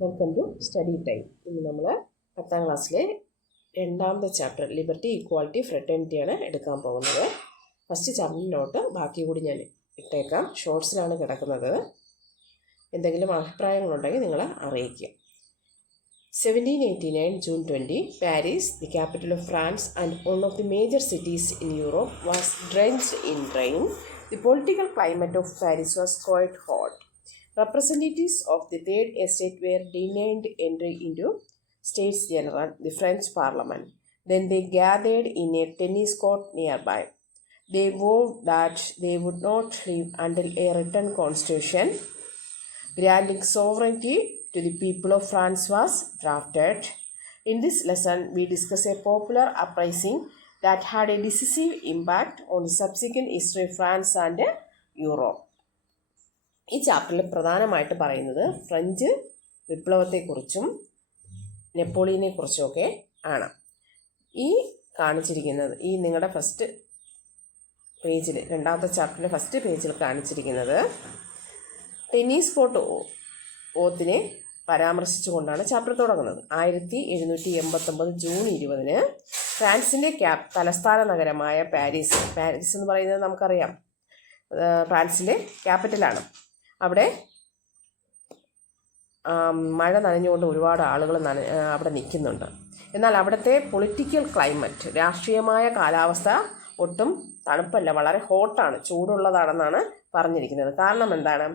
Welcome to study time. ഇന്ന് നമ്മൾ 10ാം ക്ലാസ്സിലെ രണ്ടാമത്തെ ചാപ്റ്റർ ലിബർട്ടി, ഇക്വാളിറ്റി, ഫ്രെറ്റേണിറ്റിയാണ് എടുക്കാൻ പോകുന്നത്. ഫസ്റ്റ് ചാപ്റ്ററിനോട്ട് ബാക്കി കൂടി ഞാൻ ഇട്ടേക്കാം. ഷോർട്സിലാണ് കിടക്കുന്നത്. എന്തെങ്കിലും അഭിപ്രായങ്ങളുണ്ടെങ്കിൽ നിങ്ങൾ അറിയിക്കുക. 1789 June 20, Paris, the capital of France and one of the major cities in Europe, was drenched in rain. The political climate of Paris was quite hot. Representatives of the Third Estate were denied entry into States General, the French Parliament. Then they gathered in a tennis court nearby. They vowed that they would not leave until a written constitution granting sovereignty to the people of France was drafted. In this lesson, we discuss a popular uprising that had a decisive impact on the subsequent history of France and Europe. ഈ ചാപ്റ്ററിൽ പ്രധാനമായിട്ട് പറയുന്നത് French വിപ്ലവത്തെക്കുറിച്ചും നെപ്പോളിയനെ കുറിച്ചുമൊക്കെ ആണ്. ഈ കാണിച്ചിരിക്കുന്നത് ഈ നിങ്ങളുടെ first പേജിൽ, രണ്ടാമത്തെ ചാപ്റ്ററിലെ ഫസ്റ്റ് പേജിൽ കാണിച്ചിരിക്കുന്നത് ടെന്നീസ് കോർട്ട് ഓത്തിനെ പരാമർശിച്ചുകൊണ്ടാണ് ചാപ്റ്റർ തുടങ്ങുന്നത്. 1789 ജൂൺ 20 ഫ്രാൻസിൻ്റെ തലസ്ഥാന നഗരമായ പാരീസ് എന്ന് പറയുന്നത് നമുക്കറിയാം, ഫ്രാൻസിലെ ക്യാപിറ്റലാണ്. അവിടെ മഴ നനഞ്ഞുകൊണ്ട് ഒരുപാട് ആളുകൾ അവിടെ നിൽക്കുന്നുണ്ട്. എന്നാൽ അവിടുത്തെ പൊളിറ്റിക്കൽ ക്ലൈമറ്റ്, രാഷ്ട്രീയമായ കാലാവസ്ഥ ഒട്ടും തണുപ്പല്ല, വളരെ ഹോട്ടാണ്, ചൂടുള്ളതാണെന്നാണ് പറഞ്ഞിരിക്കുന്നത്. കാരണം എന്താണ്?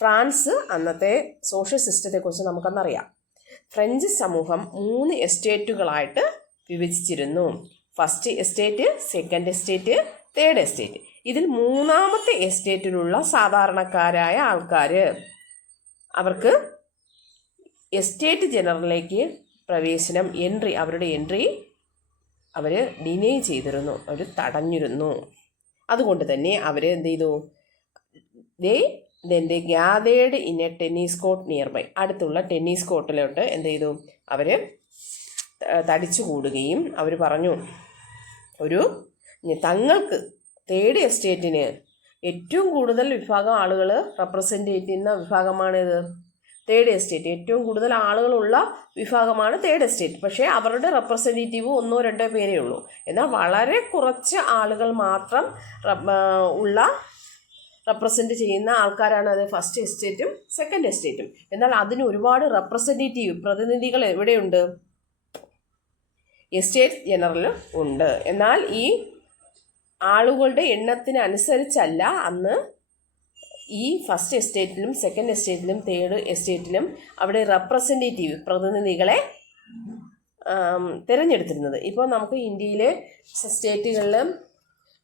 ഫ്രാൻസ് അന്നത്തെ സോഷ്യൽ സിസ്റ്റത്തെക്കുറിച്ച് നമുക്കന്നറിയാം. ഫ്രഞ്ച് സമൂഹം 3 എസ്റ്റേറ്റുകളായിട്ട് വിഭജിച്ചിരുന്നു. First estate, second estate, third estate. ഇതിൽ 3ാമത്തെ എസ്റ്റേറ്റിലുള്ള സാധാരണക്കാരായ ആൾക്കാർ, അവർക്ക് എസ്റ്റേറ്റ് ജനറലിലേക്ക് പ്രവേശനം, അവരുടെ എൻട്രി അവർ ഡിനൈ ചെയ്തിരുന്നു, അവർ തടഞ്ഞിരുന്നു. അതുകൊണ്ട് തന്നെ അവർ എന്ത് ചെയ്തു? They gathered in a tennis court nearby. അടുത്തുള്ള ടെന്നീസ് കോർട്ടിലോട്ട് എന്ത് ചെയ്തു? അവർ തടിച്ചു കൂടുകയും അവർ പറഞ്ഞു, തങ്ങൾക്ക് തേർഡ് എസ്റ്റേറ്റിന് ഏറ്റവും കൂടുതൽ വിഭാഗം ആളുകൾ റെപ്രസെൻ്റ് ചെയ്യുന്ന വിഭാഗമാണിത്. തേർഡ് എസ്റ്റേറ്റ് ഏറ്റവും കൂടുതൽ ആളുകളുള്ള വിഭാഗമാണ് തേർഡ് എസ്റ്റേറ്റ്. പക്ഷേ അവരുടെ റെപ്രസെൻറ്റേറ്റീവ് 1-2 പേരേ ഉള്ളൂ. എന്നാൽ വളരെ കുറച്ച് ആളുകൾ മാത്രം റെപ്രസെൻറ്റ് ചെയ്യുന്ന ആൾക്കാരാണ് അത് ഫസ്റ്റ് എസ്റ്റേറ്റും സെക്കൻഡ് എസ്റ്റേറ്റും. എന്നാൽ അതിന് ഒരുപാട് പ്രതിനിധികൾ എവിടെയുണ്ട്? എസ്റ്റേറ്റ് ജനറൽ ഉണ്ട്. എന്നാൽ ഈ ആളുകളുടെ എണ്ണത്തിനനുസരിച്ചല്ല അന്ന് ഈ ഫസ്റ്റ് എസ്റ്റേറ്റിലും സെക്കൻഡ് എസ്റ്റേറ്റിലും തേർഡ് എസ്റ്റേറ്റിലും അവിടെ പ്രതിനിധികളെ തിരഞ്ഞെടുത്തിരുന്നത്. ഇപ്പോൾ നമുക്ക് ഇന്ത്യയിലെ സ്റ്റേറ്റുകളിലും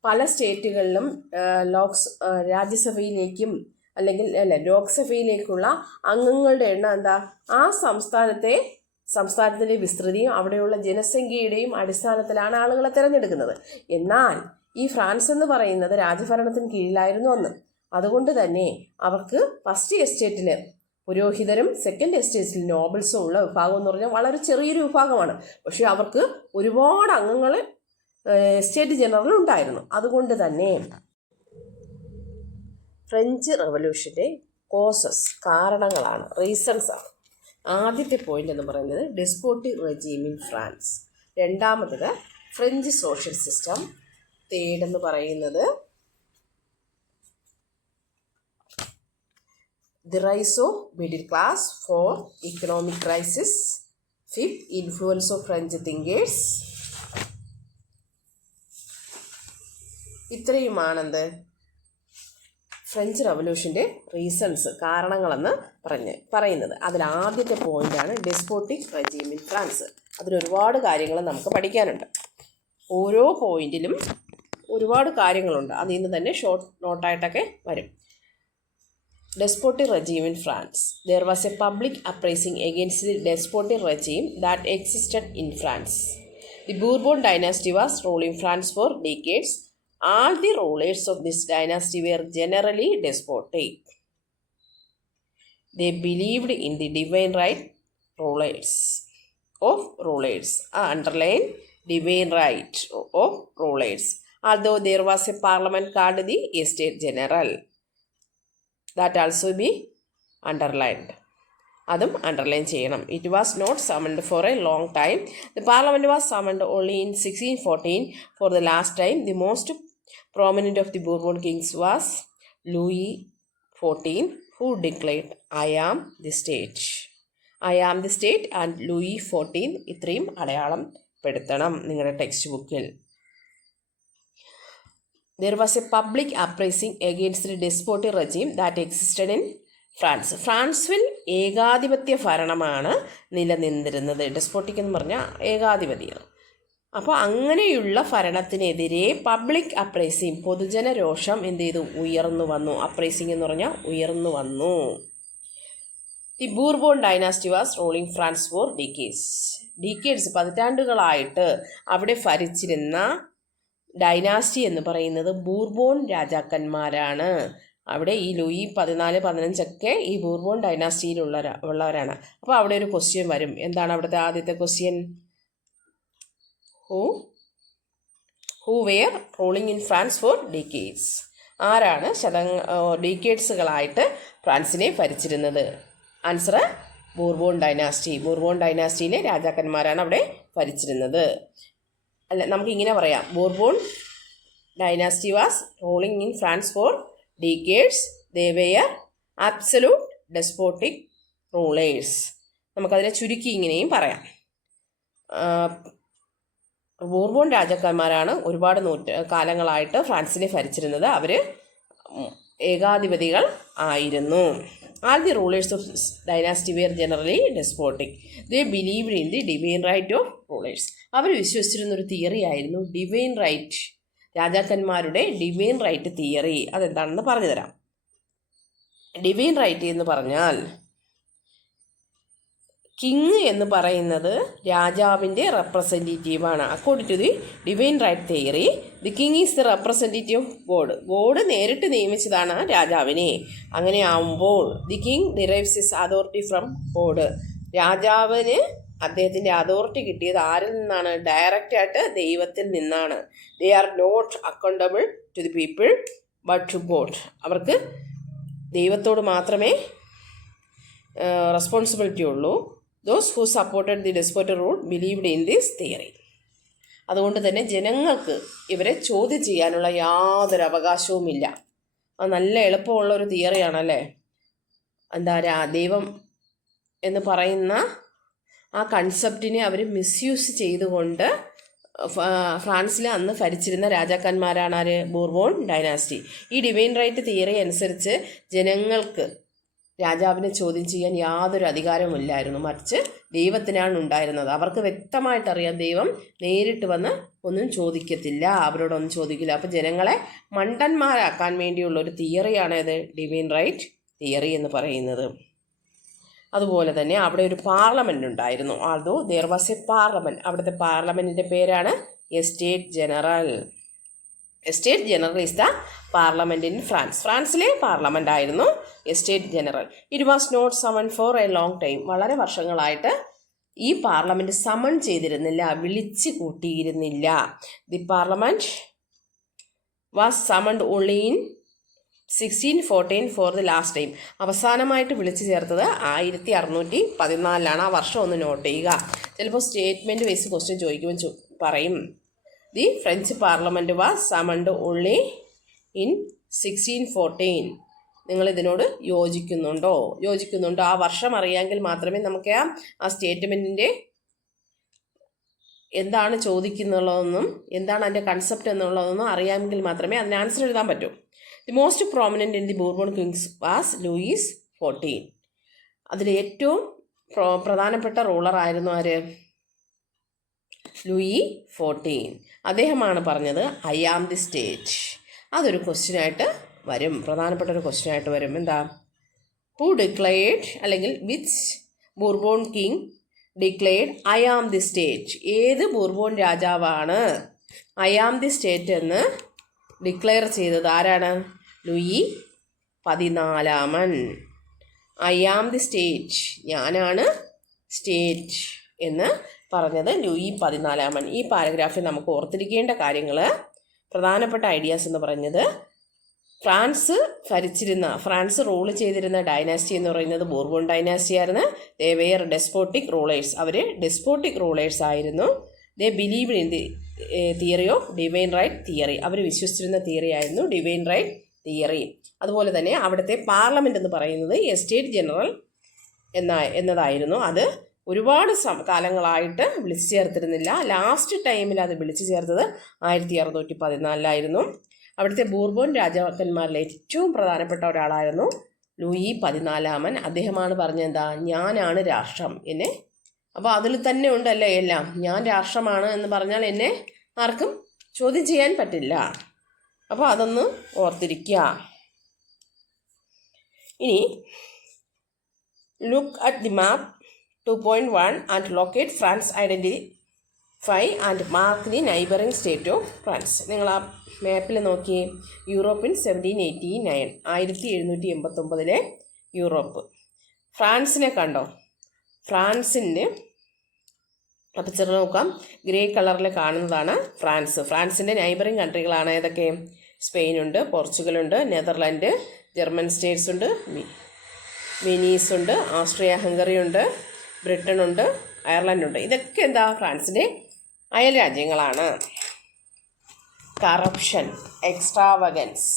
പല സ്റ്റേറ്റുകളിലും രാജ്യസഭയിലേക്കും ലോക്സഭയിലേക്കുള്ള അംഗങ്ങളുടെ എണ്ണം എന്താ? ആ സംസ്ഥാനത്തിൻ്റെ വിസ്തൃതിയും അവിടെയുള്ള ജനസംഖ്യയുടെയും അടിസ്ഥാനത്തിലാണ് ആളുകളെ തിരഞ്ഞെടുക്കുന്നത്. എന്നാൽ ഈ ഫ്രാൻസ് എന്ന് പറയുന്നത് രാജഭരണത്തിന് കീഴിലായിരുന്നു അന്ന്. അതുകൊണ്ട് തന്നെ അവർക്ക് ഫസ്റ്റ് എസ്റ്റേറ്റിൽ പുരോഹിതരും സെക്കൻഡ് എസ്റ്റേറ്റിൽ നോബിൾസും ഉള്ള വിഭാഗം എന്ന് പറഞ്ഞാൽ വളരെ ചെറിയൊരു വിഭാഗമാണ്. പക്ഷേ അവർക്ക് ഒരുപാട് അംഗങ്ങൾ എസ്റ്റേറ്റ് ജനറൽ ഉണ്ടായിരുന്നു. അതുകൊണ്ട് തന്നെ ഫ്രഞ്ച് റവല്യൂഷൻ്റെ കാരണങ്ങളാണ്, റീസൺസ് ആണ്. ആദ്യത്തെ പോയിന്റ് എന്ന് പറയുന്നത് ഡെസ്പോട്ടിക് റെജീം ഇൻ ഫ്രാൻസ്. രണ്ടാമത്തത് ഫ്രഞ്ച് സോഷ്യൽ സിസ്റ്റം. തേർഡ് എന്ന് പറയുന്നത് the rise of middle class. Fourth, economic crisis. Fifth, influence of French thinkers. ഇത്രയുമാണെന്ത് ഫ്രഞ്ച് റവല്യൂഷൻ്റെ കാരണങ്ങളെന്ന് പറയുന്നത്. അതിൽ ആദ്യത്തെ പോയിന്റാണ് ഡെസ്പോട്ടിക് റെജീം ഇൻ ഫ്രാൻസ്. അതിലൊരുപാട് കാര്യങ്ങൾ നമുക്ക് പഠിക്കാനുണ്ട്. ഓരോ പോയിന്റിലും ഒരുപാട് കാര്യങ്ങളുണ്ട്. അതിൽ നിന്ന് തന്നെ ഷോർട്ട് നോട്ടായിട്ടൊക്കെ വരും. Despotic regime in France. There was a public uprising against the despotic regime that existed in France. The Bourbon dynasty was ruling France for decades. All the rulers of this dynasty were generally despotic. They believed in the divine right of rulers. Underline divine right of rulers. Although there was a parliament called the Estate General. That also be underlined. അതും underline ചെയ്യണം. It was not summoned for a long time. The parliament was summoned only in 1614 for the last time. The most prominent of the Bourbon kings was Louis 14 who declared I am the state. I am the state and Louis 14 ഇത്രയും അടയാളം പെടുത്തണം നിങ്ങളുടെ text ബുക്കിൽ. There was a public uprising against the despotic regime that existed in France. ഫ്രാൻസിൽ ഏകാധിപത്യ ഭരണമാണ് നിലനിന്നിരുന്നത്. Despotic എന്ന് പറഞ്ഞാൽ ഏകാധിപതിയാണ്. അപ്പോൾ അങ്ങനെയുള്ള ഭരണത്തിനെതിരെ പബ്ലിക് അപ്രൈസിങ്, പൊതുജന രോഷം എന്ത് ചെയ്തു? ഉയർന്നു വന്നു. അപ്രൈസിങ് എന്ന് പറഞ്ഞാൽ ഉയർന്നു വന്നു. The Bourbon dynasty was ruling France for decades പതിറ്റാണ്ടുകളായിട്ട് അവിടെ ഭരിച്ചിരുന്ന ഡൈനാസ്റ്റി എന്ന് പറയുന്നത് ബൂർബോൺ രാജാക്കന്മാരാണ്. അവിടെ ഈ ലൂയി 14, 15 ഈ ബൂർബോൺ ഡൈനാസ്റ്റിയിലുള്ളവരാണ്. അപ്പോൾ അവിടെ ഒരു ക്വസ്റ്റ്യൻ വരും. എന്താണ് അവിടുത്തെ ആദ്യത്തെ question? Who were ruling in France for decades? ആരാണ് ഡീക്കേഡ്സുകളായിട്ട് ഫ്രാൻസിനെ ഭരിച്ചിരുന്നത്? Answer ബൂർബോൺ dynasty. ബൂർബോൺ ഡൈനാസ്റ്റിയിലെ രാജാക്കന്മാരാണ് അവിടെ ഭരിച്ചിരുന്നത്. അല്ല, നമുക്കിങ്ങനെ പറയാം, Bourbon dynasty was ruling in France for decades. They were absolute despotic rulers. നമുക്കതിനെ ചുരുക്കി ഇങ്ങനെയും പറയാം. ബൂർബോൺ രാജാക്കന്മാരാണ് ഒരുപാട് കാലങ്ങളായിട്ട് ഫ്രാൻസിനെ ഭരിച്ചിരുന്നത്. അവർ ഏകാധിപതികൾ ആയിരുന്നു. All the rulers of dynasty were generally despotic. They believed in the divine right of rulers. അവർ വിശ്വസിച്ചിരുന്നൊരു തിയറി ആയിരുന്നു ഡിവൈൻ റൈറ്റ്, രാജാക്കന്മാരുടെ ഡിവൈൻ റൈറ്റ് തിയറി. അതെന്താണെന്ന് പറഞ്ഞു തരാം. ഡിവൈൻ റൈറ്റ് എന്ന് പറഞ്ഞാൽ കിങ് എന്ന് പറയുന്നത് രാജാവിൻ്റെ റെപ്രസെൻറ്റേറ്റീവാണ്. According to the divine right theory, the king is the representative of God. God നേരിട്ട് നിയമിച്ചതാണ് രാജാവിനെ. അങ്ങനെ ആവുമ്പോൾ the king derives his authority from God. രാജാവിന് അദ്ദേഹത്തിൻ്റെ അതോറിറ്റി കിട്ടിയത് ആരിൽ നിന്നാണ്? ഡയറക്റ്റായിട്ട് ദൈവത്തിൽ നിന്നാണ്. They are not accountable to the people but to God. അവർക്ക് ദൈവത്തോട് മാത്രമേ റെസ്പോൺസിബിലിറ്റി ഉള്ളൂ. Those who supported the despotic rule believed in this theory. അതുകൊണ്ട് തന്നെ ജനങ്ങൾക്ക് ഇവരെ ചോദ്യം ചെയ്യാനുള്ള യാതൊരു അവകാശവുമില്ല. അത് നല്ല എളുപ്പമുള്ളൊരു തിയറിയാണല്ലേ. എന്താ ദൈവം എന്ന് പറയുന്ന ആ കൺസെപ്റ്റിനെ അവർ മിസ്യൂസ് ചെയ്തുകൊണ്ട് ഫ്രാൻസിൽ അന്ന് ഭരിച്ചിരുന്ന രാജാക്കന്മാരാണ് ആര്? ബൂർബോൺ ഡൈനാസ്റ്റി. ഈ ഡിവൈൻ റൈറ്റ് തിയറി അനുസരിച്ച് ജനങ്ങൾക്ക് രാജാവിനെ ചോദ്യം ചെയ്യാൻ യാതൊരു അധികാരമില്ലായിരുന്നു. മറിച്ച് ദൈവത്തിനാണ് ഉണ്ടായിരുന്നത്. അവർക്ക് വ്യക്തമായിട്ടറിയാം ദൈവം നേരിട്ട് വന്ന് ഒന്നും ചോദിക്കത്തില്ല, അവരോടൊന്നും ചോദിക്കില്ല. അപ്പോൾ ജനങ്ങളെ മണ്ടന്മാരാക്കാൻ വേണ്ടിയുള്ള ഒരു തിയറിയാണ് ഇത് ഡിവൈൻ റൈറ്റ് തിയറി എന്ന് പറയുന്നത്. അതുപോലെ തന്നെ അവിടെ ഒരു പാർലമെൻറ്റ് ഉണ്ടായിരുന്നു. Although there was a parliament. അവിടുത്തെ പാർലമെൻറ്റിൻ്റെ പേരാണ് estate general. Estate general is the parliament in France. ഫ്രാൻസിലെ പാർലമെൻ്റ് ആയിരുന്നു estate general. It was not summon for a long time. വളരെ വർഷങ്ങളായിട്ട് ഈ പാർലമെൻറ്റ് സമൺ ചെയ്തിരുന്നില്ല, വിളിച്ച് കൂട്ടിയിരുന്നില്ല. The parliament was summoned only in 1614 for the last time. അവസാനമായിട്ട് വിളിച്ചു ചേർത്തത് 1614 ആ വർഷം ഒന്ന് നോട്ട് ചെയ്യുക. ചിലപ്പോൾ സ്റ്റേറ്റ്മെൻറ്റ് വൈസ് ക്വസ്റ്റ്യൻ ചോദിക്കുമ്പോൾ പറയും the French parliament was summoned only in 1614. നിങ്ങളിതിനോട് യോജിക്കുന്നുണ്ടോ? ആ വർഷം അറിയാമെങ്കിൽ മാത്രമേ നമുക്ക് ആ സ്റ്റേറ്റ്മെൻറ്റിൻ്റെ എന്താണ് ചോദിക്കുന്നുള്ളതെന്നും എന്താണ് അതിൻ്റെ കൺസെപ്റ്റ് എന്നുള്ളതെന്നും അറിയാമെങ്കിൽ മാത്രമേ അതിന് ആൻസർ എഴുതാൻ പറ്റൂ. The most prominent in the Bourbon kings was Louis 14. അതിൽ ഏറ്റവും പ്രധാനപ്പെട്ട റൂളറായിരുന്നു ആര്? ലൂയി 14. അദ്ദേഹമാണ് പറഞ്ഞത് ഐ ആം ദി സ്റ്റേറ്റ്. അതൊരു ക്വസ്റ്റ്യനായിട്ട് വരും, പ്രധാനപ്പെട്ട ഒരു ക്വസ്റ്റ്യനായിട്ട് വരും. എന്താ? ഹു ഡിക്ലെയർഡ് അല്ലെങ്കിൽ which Bourbon king declared I am the state? ഏത് ബൂർബോൺ രാജാവാണ് ഐ ആം ദി സ്റ്റേറ്റ് എന്ന് ഡിക്ലെയർ ചെയ്തത്? ആരാണ്? Louis 14. I am the state, ഞാനാണ് സ്റ്റേറ്റ് എന്ന് പറഞ്ഞത് ലൂയി 14. ഈ പാരഗ്രാഫിൽ നമുക്ക് ഓർത്തിരിക്കേണ്ട കാര്യങ്ങൾ, പ്രധാനപ്പെട്ട ഐഡിയാസ് എന്ന് പറഞ്ഞത് ഫ്രാൻസ് റൂൾ ചെയ്തിരുന്ന ഡൈനാസ്റ്റി എന്ന് പറയുന്നത് ബോർബോൺ ഡൈനാസ്റ്റി ആയിരുന്നു. They were despotic rulers. അവർ ഡെസ്പോട്ടിക് റൂളേഴ്സ് ആയിരുന്നു. They believe in the theory of divine right theory. അവർ വിശ്വസിച്ചിരുന്ന തിയറി ആയിരുന്നു ഡിവൈൻ റൈറ്റ് തിയറി. അതുപോലെ തന്നെ അവിടുത്തെ പാർലമെൻറ്റ് എന്ന് പറയുന്നത് എസ്റ്റേറ്റ് ജനറൽ എന്നതായിരുന്നു. അത് ഒരുപാട് കാലങ്ങളായിട്ട് വിളിച്ചു ചേർത്തിരുന്നില്ല. ലാസ്റ്റ് ടൈമിൽ അത് വിളിച്ചു ചേർത്തത് 1614 അവിടുത്തെ ബൂർബോൺ രാജാക്കന്മാരിലെ ഏറ്റവും പ്രധാനപ്പെട്ട ഒരാളായിരുന്നു ലൂയി 14. അദ്ദേഹമാണ് പറഞ്ഞെന്താ, ഞാനാണ് രാഷ്ട്രം. അപ്പോൾ അതിൽ തന്നെ ഉണ്ടല്ലേ എല്ലാം. ഞാൻ രാഷ്ട്രമാണ് എന്ന് പറഞ്ഞാൽ എന്നെ ആർക്കും ചോദ്യം ചെയ്യാൻ പറ്റില്ല. അപ്പോൾ അതൊന്ന് ഓർത്തിരിക്കുക. ഇനി look at the map 2.1 and locate France identify and mark the neighbouring state of France. നിങ്ങൾ ആ മാപ്പിൽ നോക്കി. യൂറോപ്പിൻ 1789 1789 യൂറോപ്പ്. ഫ്രാൻസിനെ കണ്ടോ? ഫ്രാൻസിൻ്റെ പിക്ചർ നോക്കാം. ഗ്രേ കളറിൽ കാണുന്നതാണ് ഫ്രാൻസ്. ഫ്രാൻസിൻ്റെ നൈബറിംഗ് കൺട്രികളാണ് ഏതൊക്കെ? സ്പെയിനുണ്ട്, പോർച്ചുഗലുണ്ട്, നെതർലാൻഡ്, ജർമ്മൻ സ്റ്റേറ്റ്സ് ഉണ്ട്, വെനീസ് ഉണ്ട്, ഓസ്ട്രിയ ഹംഗറി ഉണ്ട്, ബ്രിട്ടൻ ഉണ്ട്, അയർലൻഡ് ഉണ്ട്. ഇതൊക്കെ എന്താ? ഫ്രാൻസിൻ്റെ അയൽ രാജ്യങ്ങളാണ്. Corruption, extravagance.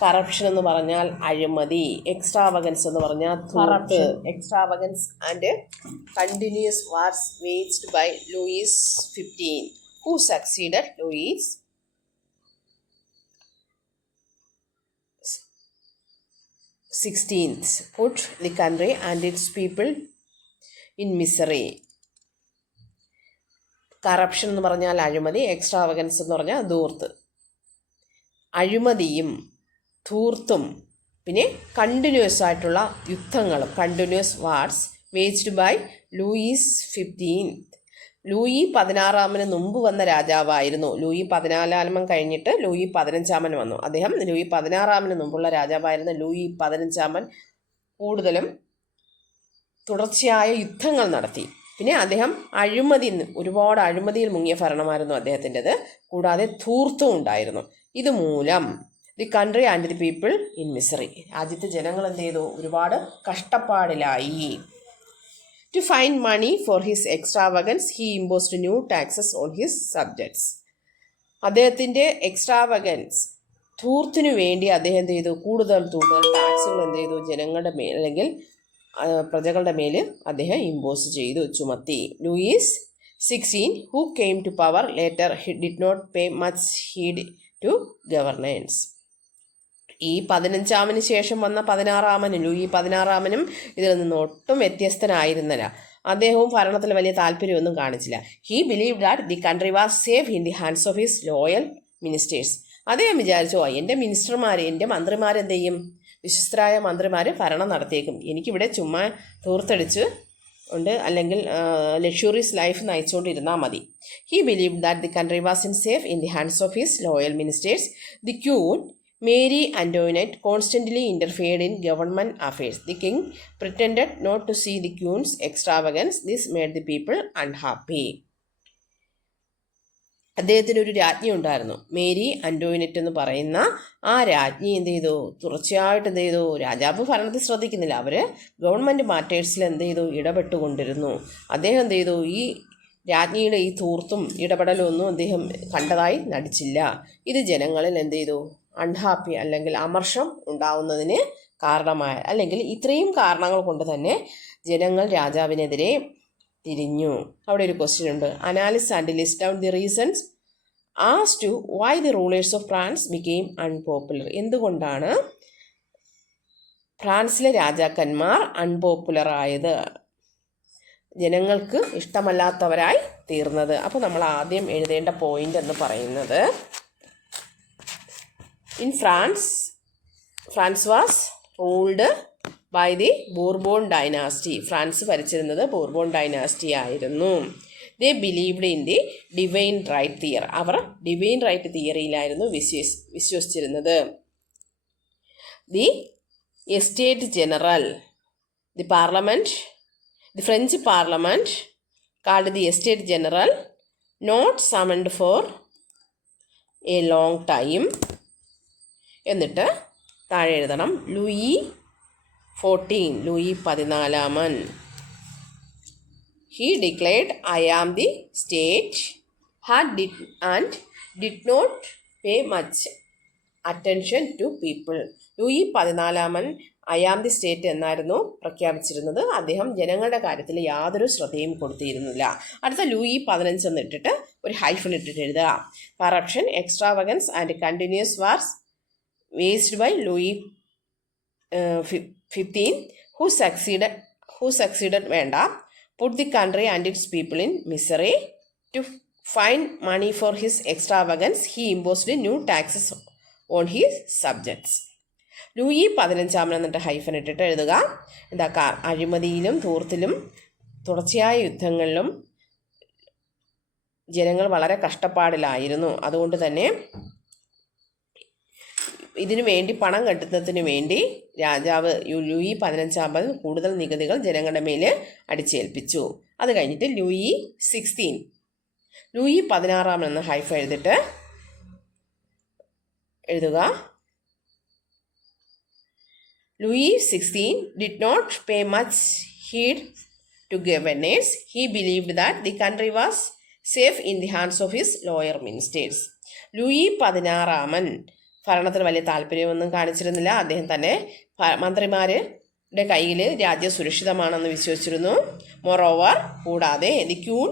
കറപ്ഷൻ എന്ന് പറഞ്ഞാൽ അഴിമതി. എക്സ്ട്രാവഗൻസ് എന്ന് പറഞ്ഞാൽ ധൂർത്ത്. Extravagance and continuous wars waged by Louis 15 who succeeded Louis XVI put the country and its people in misery. Corruption എന്ന് പറഞ്ഞാൽ അഴിമതി, എക്സ്ട്രാവഗൻസ് എന്ന് പറഞ്ഞാൽ ധൂർത്ത്. അഴിമതിയും ധൂർത്തും പിന്നെ കണ്ടിന്യൂസ് ആയിട്ടുള്ള യുദ്ധങ്ങളും, continuous wars waged by Louis 15. Louis 16 മുമ്പ് വന്ന രാജാവായിരുന്നു. ലൂയി 14 കഴിഞ്ഞിട്ട് ലൂയി 15 വന്നു. അദ്ദേഹം ലൂയി 16 മുമ്പുള്ള രാജാവായിരുന്ന ലൂയി 15 കൂടുതലും തുടർച്ചയായ യുദ്ധങ്ങൾ നടത്തി. പിന്നെ അദ്ദേഹം ഒരുപാട് അഴിമതിയിൽ മുങ്ങിയ ഭരണമായിരുന്നു അദ്ദേഹത്തിൻ്റെത്. കൂടാതെ ധൂർത്തും ഉണ്ടായിരുന്നു. ഇതുമൂലം the country and the people in misery. രാജ്യത്തെ ജനങ്ങൾ എന്ത് ചെയ്തു? ഒരുപാട് കഷ്ടപ്പാടിലായി. To find money for his extravagance, he imposed new taxes on his subjects. അദ്ദേഹത്തിൻ്റെ എക്സ്ട്രാവഗൻസ്, ധൂർത്തിനു വേണ്ടി അദ്ദേഹം എന്ത് ചെയ്തു? കൂടുതൽ ടാക്സുകൾ എന്ത് ചെയ്തു? ജനങ്ങളുടെ മേൽ അല്ലെങ്കിൽ പ്രജകളുടെ മേൽ അദ്ദേഹം ഇമ്പോസ് ചെയ്തു, ചുമത്തി. Louis 16 who came to power later he did not pay much heed to governance. ഈ 15 ശേഷം വന്ന 16 ലൂയി 16 ഇതിൽ നിന്ന് ഒട്ടും വ്യത്യസ്തനായിരുന്നില്ല. അദ്ദേഹവും ഭരണത്തിൽ വലിയ താല്പര്യമൊന്നും കാണിച്ചില്ല. He believe that the country was safe in the hands of his loyal ministers. അദ്ദേഹം വിചാരിച്ചു, എൻ്റെ മന്ത്രിമാരെന്ത് ചെയ്യും? വിശ്വസ്തരായ മന്ത്രിമാർ ഭരണം നടത്തിയേക്കും. എനിക്കിവിടെ ചുമ്മാ ധൂർത്തടിച്ച് ഉണ്ട് അല്ലെങ്കിൽ ലക്ഷൂറിയസ് ലൈഫ് നയിച്ചുകൊണ്ടിരുന്നാൽ മതി. He believe that the country was in safe in the hands of his loyal ministers. The queen Mary Antoinette constantly interfered in government affairs. The king pretended not to see the queen's extravagance. This made the people unhappy. അദ്ദേഹത്തിന് ഒരു രാജ്ഞി ഉണ്ടായിരുന്നു, Mary Antoinette എന്ന് പറയുന്ന ആ രാജ്ഞി എന്ത് ചെയ്തു? തുടർച്ചയായിട്ട് എന്ത് ചെയ്തു? രാജാവ് ഭരണത്തിൽ ശ്രദ്ധിക്കുന്നില്ല. അവർ ഗവൺമെൻറ് മാറ്റേഴ്സിൽ എന്ത് ചെയ്തു? ഇടപെട്ടുകൊണ്ടിരുന്നു. അദ്ദേഹം എന്ത് ചെയ്തു? ഈ രാജ്ഞിയുടെ ഈ ധൂർത്തും ഇടപെടലും ഒന്നും അദ്ദേഹം കണ്ടതായി നടിച്ചില്ല. ഇത് ജനങ്ങളിൽ എന്ത് ചെയ്തു? അൺഹാപ്പി അല്ലെങ്കിൽ അമർഷം ഉണ്ടാവുന്നതിന് കാരണമായ, അല്ലെങ്കിൽ ഇത്രയും കാരണങ്ങൾ കൊണ്ട് തന്നെ ജനങ്ങൾ രാജാവിനെതിരെ തിരിഞ്ഞു. അവിടെ ഒരു ക്വസ്റ്റ്യൻ ഉണ്ട്. Analyse and list down the reasons as to why the rulers of France became unpopular. എന്തുകൊണ്ടാണ് ഫ്രാൻസിലെ രാജാക്കന്മാർ അൺപോപ്പുലർ ആയത്, ജനങ്ങൾക്ക് ഇഷ്ടമല്ലാത്തവരായി തീർന്നത്? അപ്പോൾ നമ്മൾ ആദ്യം എഴുതേണ്ട പോയിന്റ് എന്ന് പറയുന്നത്, in France was ruled by the Bourbon dynasty. ഫ്രാൻസ് ഭരിച്ചിരുന്നത് ബോർബോൺ ഡൈനാസ്റ്റി ആയിരുന്നു. They believed in the divine right theory. അവർ ഡിവൈൻ റൈറ്റ് തിയറിയിലായിരുന്നു വിശ്വസിച്ചിരുന്നത്. The Estate General, the French Parliament called the Estate General, not summoned for a long time. എന്നിട്ട് താഴെ എഴുതണം Louis 14, Louis 14. He declared, I am the state, and did not pay much attention to people. Louis 14 I am the state എന്നായിരുന്നു പ്രഖ്യാപിച്ചിരുന്നത്. അദ്ദേഹം ജനങ്ങളുടെ കാര്യത്തിൽ യാതൊരു ശ്രദ്ധയും കൊടുത്തിരുന്നില്ല. അടുത്ത ലൂയി 15 എന്നിട്ടിട്ട് ഒരു ഹൈഫൺ ഇട്ടിട്ട് എഴുതുക. Corruption, extravagance and continuous wars waged by Louis 15 who succeeded വേണ്ട. Put the country and its people in misery. To find money for his extravagance, he imposed new taxes on his subjects. Louis 15 എന്നിട്ട് hyphen ഇട്ടിട്ട് എഴുതുക. എന്താ, അഴിമതിയിലും ധൂർത്തിലും തുടർച്ചയായ യുദ്ധങ്ങളിലും ജനങ്ങൾ വളരെ കഷ്ടപ്പാടിലായിരുന്നു. അതുകൊണ്ട് തന്നെ ഇതിനു വേണ്ടി പണം കണ്ടെത്തുന്നതിന് വേണ്ടി രാജാവ് ലൂയി 15 കൂടുതൽ നികുതികൾ ജനങ്ങളുടെ മേൽ അടിച്ചേൽപ്പിച്ചു. അത് കഴിഞ്ഞിട്ട് ലൂയി 16, ലൂയി 16 എന്ന ഹൈഫ എഴുതിട്ട് എഴുതുക. Louis 16 did not pay much heed to governors. He believed that the country was safe in the hands of his loyal ministers. Louis 16 ഭരണത്തിൽ വലിയ താല്പര്യമൊന്നും കാണിച്ചിരുന്നില്ല. അദ്ദേഹം തന്നെ മന്ത്രിമാരുടെ കയ്യിൽ രാജ്യം സുരക്ഷിതമാണെന്ന് വിശ്വസിച്ചിരുന്നു. മോറോവർ, കൂടാതെ the queen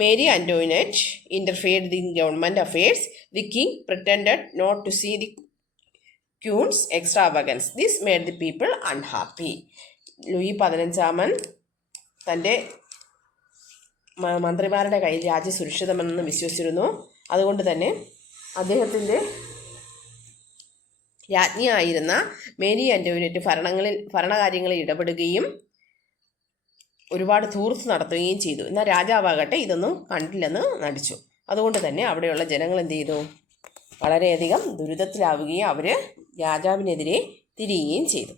Marie Antoinette interfered in government affairs. The king pretended not to see the queen's extravagance. This made the people unhappy. Louis 15 തൻ്റെ മന്ത്രിമാരുടെ കയ്യിൽ രാജ്യം സുരക്ഷിതമെന്ന് വിശ്വസിച്ചിരുന്നു. അതുകൊണ്ട് തന്നെ അദ്ദേഹത്തിൻ്റെ രാജ്ഞിയായിരുന്ന മേരി ആന്റോയിനറ്റ് ഭരണകാര്യങ്ങളിൽ ഇടപെടുകയും ഒരുപാട് ധൂർത്ത് നടത്തുകയും ചെയ്തു. എന്നാൽ രാജാവാകട്ടെ ഇതൊന്നും കണ്ടില്ലെന്ന് നടിച്ചു. അതുകൊണ്ട് തന്നെ അവിടെയുള്ള ജനങ്ങൾ എന്ത് ചെയ്തു, വളരെയധികം ദുരിതത്തിലാവുകയും അവർ രാജാവിനെതിരെ തിരിയുകയും ചെയ്തു.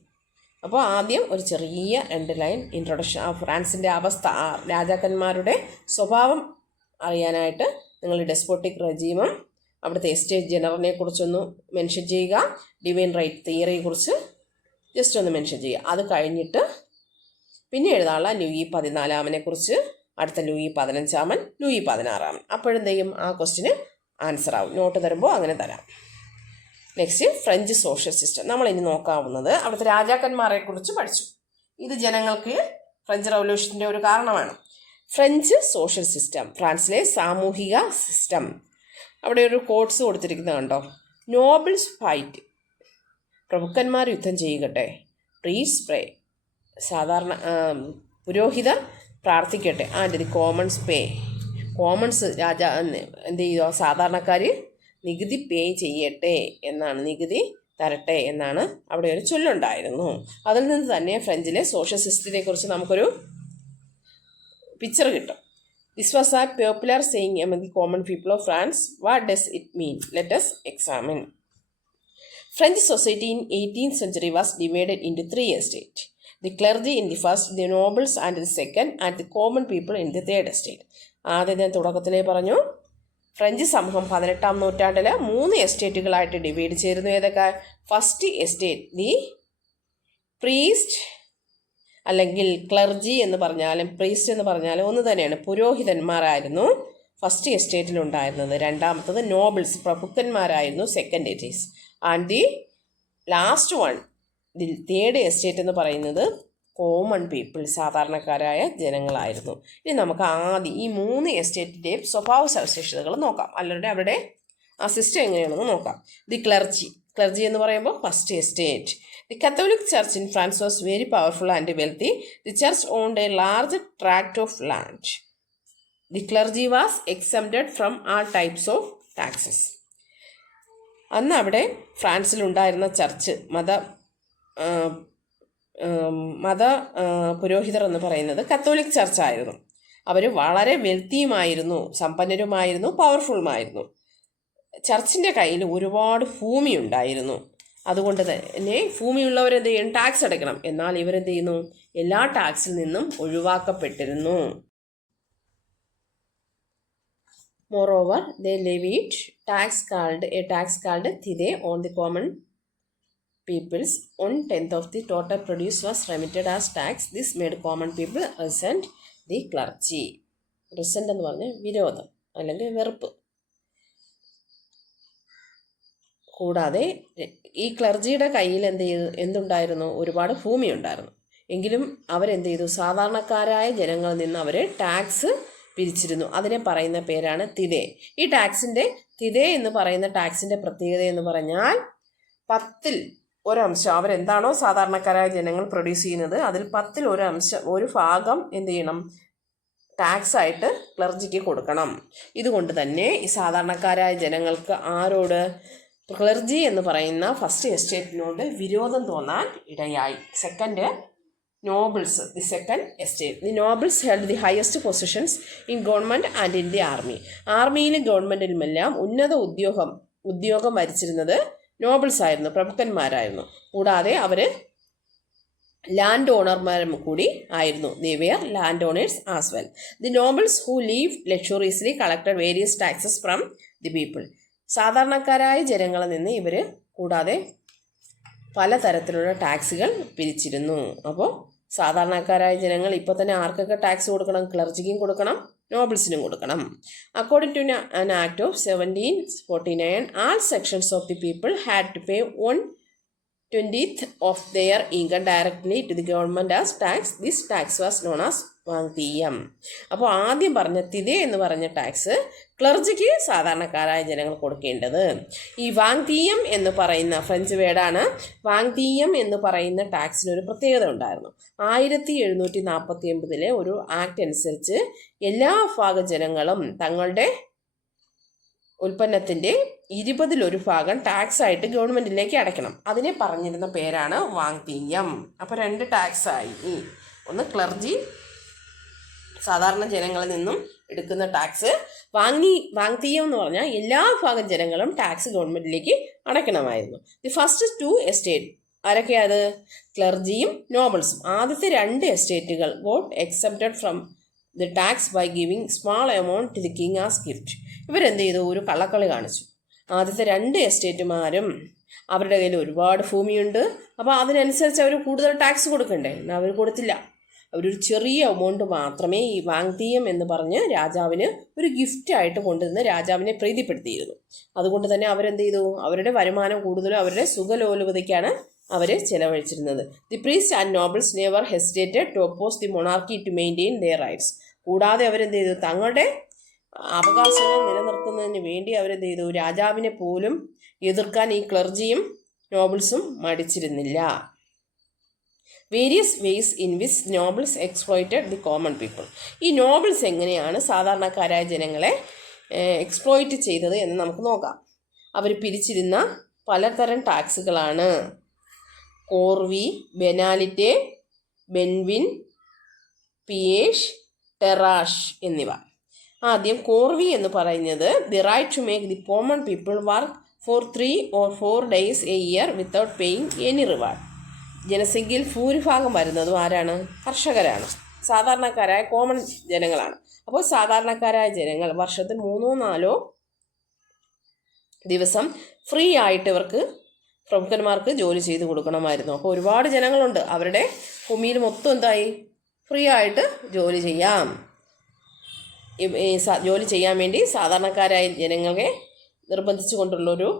അപ്പോൾ ആദ്യം ഒരു ചെറിയ 2 ലൈൻ ഇൻട്രൊഡക്ഷൻ, ഫ്രാൻസിൻ്റെ അവസ്ഥ, രാജാക്കന്മാരുടെ സ്വഭാവം അറിയാനായിട്ട് നിങ്ങൾ ഡെസ്പോട്ടിക് റെജീമും അവിടുത്തെ എസ്റ്റേറ്റ് ജനറലിനെ കുറിച്ചൊന്ന് മെൻഷൻ ചെയ്യുക. ഡിവൈൻ റൈറ്റ് തിയറിയെക്കുറിച്ച് ജസ്റ്റ് ഒന്ന് മെൻഷൻ ചെയ്യുക. അത് കഴിഞ്ഞിട്ട് പിന്നെ എഴുതാനുള്ള ലൂയി 14 കുറിച്ച്, അടുത്ത ലൂയി 15, ലൂയി 16. അപ്പോഴെന്ത് ചെയ്യും, ആ ക്വസ്റ്റിന് ആൻസർ ആവും. നോട്ട് തരുമ്പോൾ അങ്ങനെ തരാം. Next French social system. നമ്മളിനി നോക്കാവുന്നത് അവിടുത്തെ രാജാക്കന്മാരെ കുറിച്ച് പഠിച്ചു. ഇത് ജനങ്ങൾക്ക് ഫ്രഞ്ച് റവല്യൂഷൻ്റെ ഒരു കാരണമാണ്. ഫ്രഞ്ച് സോഷ്യൽ സിസ്റ്റം, ഫ്രാൻസിലെ സാമൂഹിക സിസ്റ്റം. അവിടെ ഒരു കോട്ട്സ് കൊടുത്തിരിക്കുന്നത് കണ്ടോ. നോബിൾസ് ഫൈറ്റ്, പ്രഭുക്കന്മാർ യുദ്ധം ചെയ്യട്ടെ. പ്രീസ് പ്രേ, സാധാരണ പുരോഹിതർ പ്രാർത്ഥിക്കട്ടെ. And the commons pay, commons എന്ത് ചെയ്യുക, സാധാരണക്കാർ നികുതി പേ ചെയ്യട്ടെ എന്നാണ്, നികുതി തരട്ടെ എന്നാണ് അവിടെ ഒരു ചൊല്ലുണ്ടായിരുന്നു. അതിൽ നിന്ന് തന്നെ ഫ്രഞ്ചിലെ സോഷ്യൽ സിസ്റ്റത്തെ കുറിച്ച് നമുക്കൊരു പിക്ചർ കിട്ടും. This was a popular saying among the common people of France. What does it mean? Let us examine. French society in 18th century was divided into 3 estates. The clergy in the first, the nobles and the second, and the common people in the third estate. ആദ്യം ഞാൻ തുടക്കത്തിലേ പറഞ്ഞു, French സമൂഹം 18-ാം നൂറ്റാണ്ടിൽ 3 എസ്റ്റേറ്റുകളായിട്ട് divide ചെയ്തിരുന്നു. ഏതൊക്കെ? First estate, the priest അല്ലെങ്കിൽ clergy എന്ന് പറഞ്ഞാലും പ്രീസ്റ്റ് എന്ന് പറഞ്ഞാലും ഒന്ന് തന്നെയാണ്. പുരോഹിതന്മാരായിരുന്നു ഫസ്റ്റ് എസ്റ്റേറ്റിലുണ്ടായിരുന്നത്. രണ്ടാമത്തത് നോബിൾസ്, പ്രഭുക്കന്മാരായിരുന്നു second estates. And the last one, the third estate എന്ന് പറയുന്നത് കോമൺ പീപ്പിൾ, സാധാരണക്കാരായ ജനങ്ങളായിരുന്നു. ഇനി നമുക്ക് ആദ്യം ഈ 3 എസ്റ്റേറ്റിൻ്റെയും സ്വഭാവ സവിശേഷതകൾ നോക്കാം, അല്ലാതെ അവരുടെ ആ സിസ്റ്റം എങ്ങനെയാണെന്ന് നോക്കാം. ദി ക്ലർജി, ക്ലർജി എന്ന് പറയുമ്പോൾ first estate. The Catholic Church in France was very powerful and wealthy. The church owned a large tract of land. The clergy was exempted from all types of taxes. അന്ന് അവിടെ ഫ്രാൻസിലുണ്ടായിരുന്ന church, മത പുരോഹിതർ എന്ന് പറയുന്നത് Catholic ചർച്ചായിരുന്നു. അവർ വളരെ വെൽത്തിയുമായിരുന്നു, സമ്പന്നരുമായിരുന്നു, പവർഫുള്ളുമായിരുന്നു. ചർച്ചിൻ്റെ കയ്യിൽ ഒരുപാട് ഭൂമി ഉണ്ടായിരുന്നു. അതുകൊണ്ട് തന്നെ ഭൂമിയുള്ളവരെന്ത് ചെയ്യണം, ടാക്സ് അടയ്ക്കണം. എന്നാൽ ഇവരെന്ത് ചെയ്യുന്നു, എല്ലാ ടാക്സിൽ നിന്നും ഒഴിവാക്കപ്പെട്ടിരുന്നു. Moreover, they levied a tax called thide on the common people's 1/10 of the total produce was remitted as tax. This made common people resent the clergy. Resent എന്ന് പറഞ്ഞാൽ വിരോധം അല്ലെങ്കിൽ വെറുപ്പ്. കൂടാതെ ഈ ക്ലർജിയുടെ കയ്യിൽ എന്തുണ്ടായിരുന്നു? ഒരുപാട് ഭൂമി ഉണ്ടായിരുന്നു. എങ്കിലും അവരെന്ത് ചെയ്തു? സാധാരണക്കാരായ ജനങ്ങളിൽ നിന്ന് അവർ ടാക്സ് പിരിച്ചിരുന്നു. അതിനെ പറയുന്ന പേരാണ് തിതേ. ഈ തിതേ എന്ന് പറയുന്ന ടാക്സിൻ്റെ പ്രത്യേകത എന്ന് പറഞ്ഞാൽ 10ൽ ഒരംശം അവരെന്താണോ സാധാരണക്കാരായ ജനങ്ങൾ പ്രൊഡ്യൂസ് ചെയ്യുന്നത് അതിൽ 10ൽ ഒരു ഭാഗം എന്ത് ചെയ്യണം? ടാക്സ് ആയിട്ട് ക്ലർജിക്ക് കൊടുക്കണം. ഇതുകൊണ്ട് തന്നെ ഈ സാധാരണക്കാരായ ജനങ്ങൾക്ക് ആരോട്? ക്ലർജി എന്ന് പറയുന്ന ഫസ്റ്റ് എസ്റ്റേറ്റിനോട് വിരോധം തോന്നാൻ ഇടയായി. Second, nobles. The second estate. The nobles held the highest positions in government and in the army. ആർമിയിലും ഗവൺമെൻറ്റിലുമെല്ലാം ഉന്നത ഉദ്യോഗം ഭരിച്ചിരുന്നത് നോബിൾസ് ആയിരുന്നു, പ്രഭുക്കന്മാരായിരുന്നു. കൂടാതെ അവർ ലാൻഡ് ഓണർമാരും കൂടി ആയിരുന്നു. They were land owners as well. The nobles who live luxuriously collected various taxes from the people. സാധാരണക്കാരായ ജനങ്ങളിൽ നിന്ന് ഇവർ കൂടാതെ പലതരത്തിലുള്ള ടാക്സുകൾ പിരിച്ചിരുന്നു. അപ്പോൾ സാധാരണക്കാരായ ജനങ്ങൾ ഇപ്പോൾ തന്നെ ആർക്കൊക്കെ ടാക്സ് കൊടുക്കണം? ക്ലർജിക്കും കൊടുക്കണം, നോബിൾസിനും കൊടുക്കണം. According to an act of 1749, all sections of the people had to pay 1/20 of their income directly to the government as tax. This tax was known as വാങ്തീയം. അപ്പോൾ ആദ്യം പറഞ്ഞ തിതേ എന്ന് പറഞ്ഞ ടാക്സ് ക്ലർജിക്ക് സാധാരണക്കാരായ ജനങ്ങൾ കൊടുക്കേണ്ടത്. ഈ വാങ്തീയം എന്ന് പറയുന്ന ഫ്രഞ്ച് വേർഡാണ്. വാങ്തീയം എന്ന് പറയുന്ന ടാക്സിനൊരു പ്രത്യേകത ഉണ്ടായിരുന്നു. 1749 ഒരു ആക്ട് അനുസരിച്ച് എല്ലാ വിഭാഗം ജനങ്ങളും തങ്ങളുടെ ഉൽപ്പന്നത്തിൻ്റെ 20% ടാക്സ് ആയിട്ട് ഗവൺമെൻറ്റിലേക്ക് അടയ്ക്കണം. അതിനെ പറഞ്ഞിരുന്ന പേരാണ് വാങ്തീയം. അപ്പോൾ 2 ടാക്സായി. ഒന്ന് ക്ലർജി സാധാരണ ജനങ്ങളിൽ നിന്നും എടുക്കുന്ന ടാക്സ്. വാങ്തീയം എന്ന് പറഞ്ഞാൽ എല്ലാ വിഭാഗം ജനങ്ങളും ടാക്സ് ഗവൺമെൻറ്റിലേക്ക് അടയ്ക്കണമായിരുന്നു. ദി ഫസ്റ്റ് 2 എസ്റ്റേറ്റ് ആരൊക്കെയത്? ക്ലർജിയും നോബിൾസും. ആദ്യത്തെ 2 എസ്റ്റേറ്റുകൾ got excepted from the tax by giving small amount to the king as gift. ഇവരെന്ത് ചെയ്തു? ഒരു കള്ളക്കളി കാണിച്ചു. ആദ്യത്തെ 2 എസ്റ്റേറ്റുമാരും അവരുടെ കയ്യിൽ ഒരുപാട് ഭൂമിയുണ്ട്. അപ്പോൾ അതിനനുസരിച്ച് അവർ കൂടുതൽ ടാക്സ് കൊടുക്കണ്ടേ? എന്നാൽ അവർ കൊടുത്തില്ല. അവരൊരു ചെറിയ എമൗണ്ട് മാത്രമേ ഈ വാങ്തീയം എന്ന് പറഞ്ഞ് രാജാവിന് ഒരു ഗിഫ്റ്റായിട്ട് കൊണ്ടുവന്ന് രാജാവിനെ പ്രീതിപ്പെടുത്തിയിരുന്നു. അതുകൊണ്ട് തന്നെ അവരെന്ത് ചെയ്തു? അവരുടെ വരുമാനം കൂടുതലും അവരുടെ സുഖലോലുപതയ്ക്കാണ് അവർ ചെലവഴിച്ചിരുന്നത്. The priest and nobles never hesitated to oppose the monarchy to maintain their rights. കൂടാതെ അവരെന്ത് ചെയ്തു? തങ്ങളുടെ അവകാശങ്ങൾ നിലനിർത്തുന്നതിന് വേണ്ടി അവരെന്ത് ചെയ്തു? രാജാവിനെ പോലും എതിർക്കാൻ ഈ ക്ലർജിയും നോബിൾസും മടിച്ചിരുന്നില്ല. Various ways in which nobles exploited the common people. ഈ നോബിൾസ് എങ്ങനെയാണ് സാധാരണക്കാരായ ജനങ്ങളെ എക്സ്പ്ലോയിറ്റ് ചെയ്തത് എന്ന് നമുക്ക് നോക്കാം. അവർ പിരിച്ചിരുന്ന പലതരം ടാക്സുകളാണ് കോർവി, ബെനാലിറ്റെ, ബെൻവിൻ, പിയേഷ്, ടെറാഷ് എന്നിവ. ആദ്യം കോർവി എന്ന് പറയുന്നത് the right to make the common people work for 3 or 4 days a year without paying any reward. ജനസംഖ്യയിൽ ഭൂരിഭാഗം വരുന്നതും ആരാണ്? കർഷകരാണ്, സാധാരണക്കാരായ കോമൺ ജനങ്ങളാണ്. അപ്പോൾ സാധാരണക്കാരായ ജനങ്ങൾ വർഷത്തിൽ 3-4 ദിവസം ഫ്രീ ആയിട്ട് ഇവർക്ക് പ്രഭുക്കന്മാർക്ക് ജോലി ചെയ്ത് കൊടുക്കണമായിരുന്നു. അപ്പോൾ ഒരുപാട് ജനങ്ങളുണ്ട്, അവരുടെ ഭൂമിയിൽ മൊത്തം എന്തായി? ഫ്രീ ആയിട്ട് ജോലി ചെയ്യാം. ജോലി ചെയ്യാൻ വേണ്ടി സാധാരണക്കാരായ ജനങ്ങളെ നിർബന്ധിച്ചു കൊണ്ടുള്ളൊരു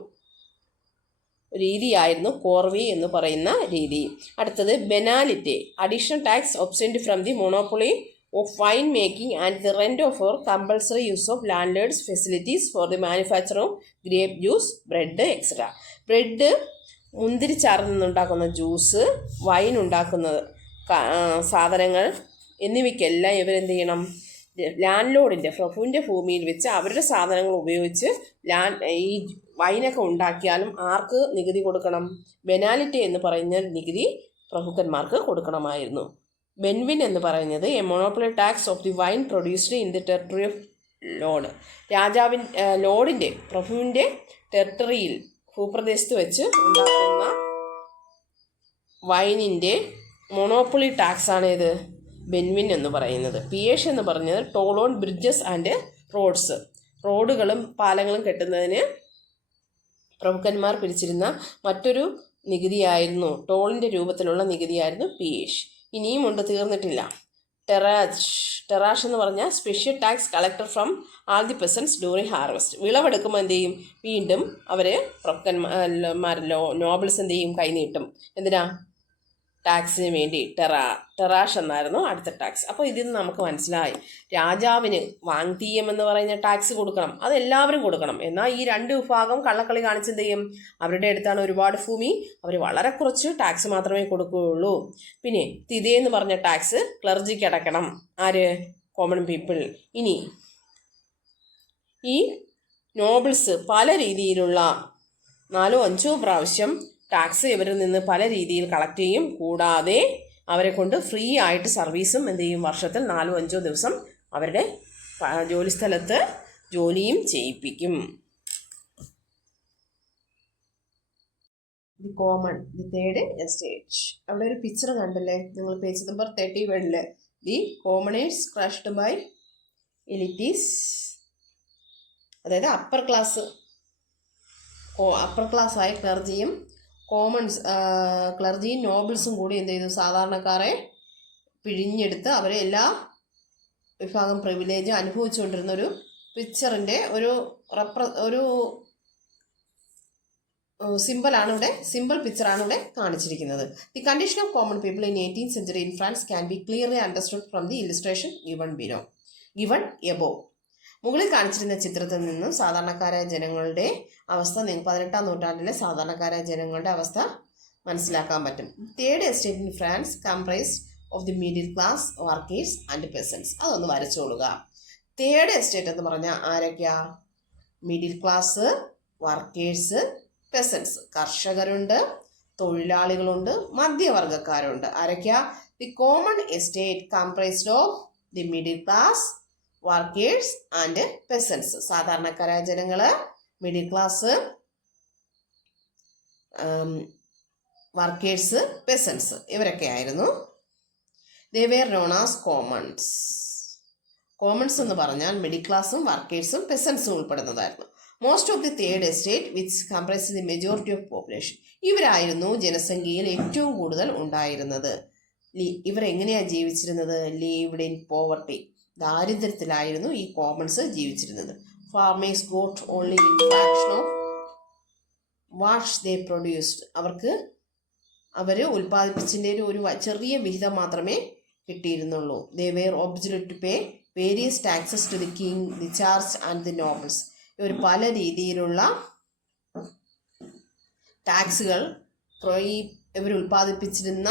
രീതിയായിരുന്നു കോർവി എന്ന് പറയുന്ന രീതി. അടുത്തത് banality. Additional tax obtained from the monopoly of wine making and the rent of for compulsory use of land lords facilities for the manufacture of grape juice, bread etcetera. Bread, മുന്തിരിച്ചാറിൽ നിന്നുണ്ടാക്കുന്ന ജ്യൂസ്, വൈൻ ഉണ്ടാക്കുന്ന സാധനങ്ങൾ എന്നിവയ്ക്കെല്ലാം ഇവരെന്ത് ചെയ്യണം? Land ലോഡിൻ്റെ പ്രഭുവിൻ്റെ ഭൂമിയിൽ വെച്ച് അവരുടെ സാധനങ്ങൾ ഉപയോഗിച്ച് ഈ വൈനൊക്കെ ഉണ്ടാക്കിയാലും ആർക്ക് നികുതി കൊടുക്കണം? ബെനാലിറ്റി എന്ന് പറയുന്ന നികുതി പ്രഭുക്കന്മാർക്ക് കൊടുക്കണമായിരുന്നു. ബെൻവിൻ എന്ന് പറയുന്നത് a monopoly tax of the wine produced in the territory of lord. ലോഡിൻ്റെ പ്രഭുവിൻ്റെ ടെറിട്ടറിയിൽ ഭൂപ്രദേശത്ത് വെച്ച് ഉണ്ടാക്കുന്ന വൈനിൻ്റെ മൊണോപ്പൊളി ടാക്സാണ് ഇത് ബെൻവിൻ എന്ന് പറയുന്നത്. പിയേഷ് എന്ന് പറഞ്ഞത് toll on bridges and roads. റോഡുകളും പാലങ്ങളും കെട്ടുന്നതിന് പ്രഭുക്കന്മാർ പിരിച്ചിരുന്ന മറ്റൊരു നികുതിയായിരുന്നു, ടോളിൻ്റെ രൂപത്തിലുള്ള നികുതിയായിരുന്നു പീഷ്. ഇനിയും ഉണ്ട്, തീർന്നിട്ടില്ല. ടെറാഷ് എന്ന് പറഞ്ഞാൽ special tax collector from all the peasants during harvest. വിളവെടുക്കുമ്പോൾ എന്ത് ചെയ്യും, വീണ്ടും അവർ പ്രഭുക്കന്മാരല്ലോ നോബിൾസ് എന്ത് ചെയ്യും, കൈനീട്ടും. എന്തിനാ, ടാക്സിന് വേണ്ടി. ടെറാഷ് എന്നായിരുന്നു അടുത്ത ടാക്സ്. അപ്പോൾ ഇതിൽ നിന്ന് നമുക്ക് മനസ്സിലായി, രാജാവിന് വാങ്തീയം എന്ന് പറയുന്ന ടാക്സ് കൊടുക്കണം, അതെല്ലാവരും കൊടുക്കണം. എന്നാൽ ഈ രണ്ട് വിഭാഗം കള്ളക്കളി കാണിച്ചെന്ത് ചെയ്യും, അവരുടെ അടുത്താണ് ഒരുപാട് ഭൂമി, അവർ വളരെ കുറച്ച് ടാക്സ് മാത്രമേ കൊടുക്കുകയുള്ളൂ. പിന്നെ തിതയെന്ന് പറഞ്ഞ ടാക്സ് ക്ലർജിക്ക് അടക്കണം. ആര്, കോമൺ പീപ്പിൾ. ഇനി ഈ നോബിൾസ് പല രീതിയിലുള്ള 4-5 പ്രാവശ്യം ടാക്സ് ഇവരിൽ നിന്ന് പല രീതിയിൽ കളക്ട് ചെയ്യും. കൂടാതെ അവരെ കൊണ്ട് ഫ്രീ ആയിട്ട് സർവീസും എന്ത് ചെയ്യും, വർഷത്തിൽ 4-5 ദിവസം അവരുടെ ജോലിസ്ഥലത്ത് ജോലിയും ചെയ്യിപ്പിക്കും. The common, the third estate. അവിടെ ഒരു പിക്ചർ കണ്ടല്ലേ നിങ്ങൾ, page number 31. The commoners crushed by elites, അതായത് അപ്പർ ക്ലാസ് ആയ ക്ലർജിയും ക്ലർജിയും നോബിൾസും കൂടി എന്ത് ചെയ്തു, സാധാരണക്കാരെ പിഴിഞ്ഞെടുത്ത് അവരെ എല്ലാ വിഭാഗം പ്രിവിലേജ് അനുഭവിച്ചുകൊണ്ടിരുന്ന ഒരു പിക്ചറിൻ്റെ ഒരു സിമ്പിൾ പിക്ചറാണ് ഇവിടെ കാണിച്ചിരിക്കുന്നത്. The condition of common people in 18th century in France can be clearly understood from the illustration given above. മുകളിൽ കാണിച്ചിരുന്ന ചിത്രത്തിൽ നിന്നും സാധാരണക്കാരായ ജനങ്ങളുടെ അവസ്ഥ, 18ാം നൂറ്റാണ്ടിലെ സാധാരണക്കാരായ ജനങ്ങളുടെ അവസ്ഥ മനസ്സിലാക്കാൻ പറ്റും. Third estate in France comprised of the middle class, workers and peasants. അതൊന്ന് വരച്ചോളുക. തേർഡ് എസ്റ്റേറ്റ് എന്ന് പറഞ്ഞാൽ ആരൊക്കെയാ, മിഡിൽ ക്ലാസ്, വർക്കേഴ്സ്, പെസൻസ്. കർഷകരുണ്ട്, തൊഴിലാളികളുണ്ട്, മധ്യവർഗക്കാരുണ്ട്. ആരൊക്കെയാ, the common estate comprised of the middle class, workers and peasants. സാധാരണക്കാരായ ജനങ്ങള്, മിഡിൽ ക്ലാസ്, വർക്കേഴ്സ്, പെസൻസ്, ഇവരൊക്കെ ആയിരുന്നു. They were known as commons. Commons എന്ന് പറഞ്ഞാൽ മിഡിൽ ക്ലാസും വർക്കേഴ്സും പെസൻസും ഉൾപ്പെടുന്നതായിരുന്നു. Most of the third estate which comprise the majority of population. ഇവരായിരുന്നു ജനസംഖ്യയിൽ ഏറ്റവും കൂടുതൽ ഉണ്ടായിരുന്നത്. ഇവരെങ്ങനെയാണ് ജീവിച്ചിരുന്നത്, ലീവ്ഡ് ഇൻ പോവർട്ടി, ദാരിദ്ര്യത്തിലായിരുന്നു ഈ കോമൺസ് ജീവിച്ചിരുന്നത്. Farmers got only in fraction of what they produced. അവർ ഉൽപ്പാദിപ്പിച്ചതിൻ്റെ ഒരു ചെറിയ വിഹിതം മാത്രമേ കിട്ടിയിരുന്നുള്ളൂ. They were obligated to pay various taxes to the king, the church and the nobles. ഇവർ പല രീതിയിലുള്ള ടാക്സുകൾ ഇവർ ഉൽപ്പാദിപ്പിച്ചിരുന്ന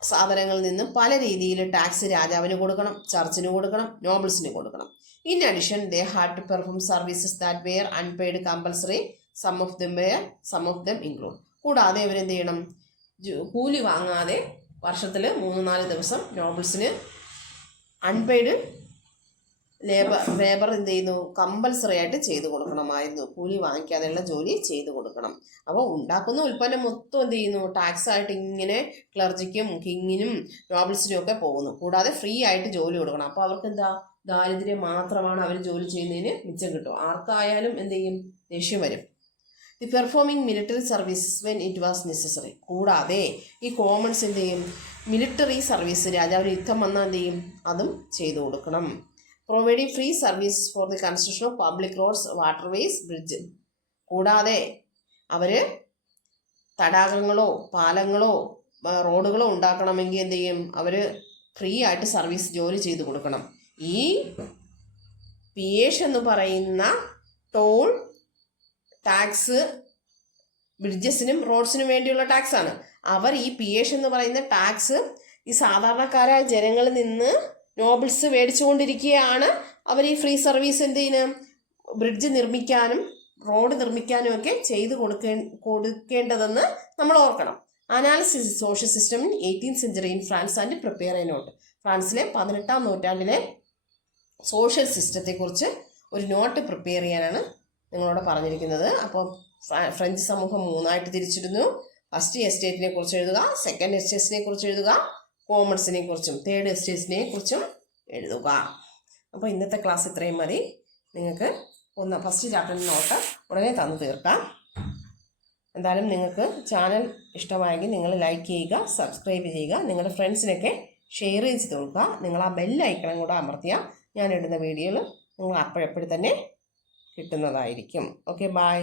സാധനങ്ങളിൽ നിന്ന് പല രീതിയിൽ ടാക്സ് രാജാവിന് കൊടുക്കണം, ചർച്ചിന് കൊടുക്കണം, നോബിൾസിന് കൊടുക്കണം. In addition they had to perform services that were unpaid compulsory, some of them include. കൂടാതെ ഇവരെന്ത് ചെയ്യണം, കൂലി വാങ്ങാതെ വർഷത്തിൽ 3-4 ദിവസം നോബിൾസിന് അൺപെയ്ഡ് ലേബർ എന്ത് ചെയ്യുന്നു, കമ്പൽസറി ആയിട്ട് ചെയ്തു കൊടുക്കണമായിരുന്നു. കൂലി വാങ്ങിക്കാതെയുള്ള ജോലി ചെയ്തു കൊടുക്കണം. അപ്പോൾ ഉണ്ടാക്കുന്ന ഉൽപ്പന്നം മൊത്തം എന്ത് ചെയ്യുന്നു, ടാക്സ് ആയിട്ട് ഇങ്ങനെ ക്ലർജിക്കും കിങ്ങിനും നോബിൾസിനും ഒക്കെ പോകുന്നു. കൂടാതെ ഫ്രീ ആയിട്ട് ജോലി കൊടുക്കണം. അപ്പോൾ അവർക്ക് എന്താ, ദാരിദ്ര്യം മാത്രമാണ് അവർ ജോലി ചെയ്യുന്നതിന് മിച്ചം കിട്ടും. ആർക്കായാലും എന്ത് ചെയ്യും, ദേഷ്യം വരും. The performing military services when it was necessary. കൂടാതെ ഈ കോമൺസ് എന്ത് ചെയ്യും, മിലിറ്ററി സർവീസ്, രാജാവിന് യുദ്ധം വന്നാൽ എന്ത് ചെയ്യും, അതും ചെയ്തു കൊടുക്കണം. Providing free service for the construction of public roads, waterways, bridge. കൂടാതെ അവർ തടാകങ്ങളോ പാലങ്ങളോ റോഡുകളോ ഉണ്ടാക്കണമെങ്കിൽ എന്ത് ചെയ്യും, അവർ ഫ്രീ ആയിട്ട് സർവീസ് ജോലി ചെയ്തു കൊടുക്കണം. ഈ പിയേഷ് എന്ന് പറയുന്ന ടോൾ ടാക്സ് ബ്രിഡ്ജസിനും റോഡ്സിനും വേണ്ടിയുള്ള ടാക്സാണ്. അവർ ഈ പിയേഷ് എന്ന് പറയുന്ന ടാക്സ് ഈ സാധാരണക്കാരായ ജനങ്ങളിൽ നിന്ന് നോബിൾസ് മേടിച്ചുകൊണ്ടിരിക്കുകയാണ്. അവർ ഈ ഫ്രീ സർവീസ് എന്ത് ചെയ്യുന്നു, ബ്രിഡ്ജ് നിർമ്മിക്കാനും റോഡ് നിർമ്മിക്കാനും ഒക്കെ ചെയ്ത് കൊടുക്കേണ്ടതെന്ന് നമ്മൾ ഓർക്കണം. Analysis social system in 18th century in France and prepare a note. ഫ്രാൻസിലെ 18ാം നൂറ്റാണ്ടിലെ സോഷ്യൽ സിസ്റ്റത്തെക്കുറിച്ച് ഒരു നോട്ട് പ്രിപ്പയർ ചെയ്യാനാണ് നിങ്ങളോട് പറഞ്ഞിരിക്കുന്നത്. അപ്പോൾ ഫ്രഞ്ച് സമൂഹം 3ആയിട്ട് തിരിച്ചിരുന്നു. ഫസ്റ്റ് എസ്റ്റേറ്റിനെ കുറിച്ച് എഴുതുക, സെക്കൻഡ് എസ്റ്റേറ്റിനെ കുറിച്ച് എഴുതുക, കോമൺസിനെ കുറിച്ചും തേർഡ് എസ്റ്റേറ്റിനെ കുറിച്ചും എഴുതുക. അപ്പോൾ ഇന്നത്തെ ക്ലാസ് ഇത്രയും മതി. നിങ്ങൾക്ക് ഫസ്റ്റ് ചാപ്റ്ററിൻ്റെ നോട്ട് ഉടനെ തന്നു തീർക്കാം. എന്തായാലും നിങ്ങൾക്ക് ചാനൽ ഇഷ്ടമായെങ്കിൽ നിങ്ങൾ ലൈക്ക് ചെയ്യുക, സബ്സ്ക്രൈബ് ചെയ്യുക, നിങ്ങളുടെ ഫ്രണ്ട്സിനൊക്കെ ഷെയർ ചെയ്ത് കൊടുക്കുക. നിങ്ങൾ ആ ബെൽ ഐക്കണും കൂടെ അമർത്തിയാൽ ഞാനിടുന്ന വീഡിയോകൾ നിങ്ങൾ അപ്പോഴപ്പോഴും തന്നെ കിട്ടുന്നതായിരിക്കും. Okay, by.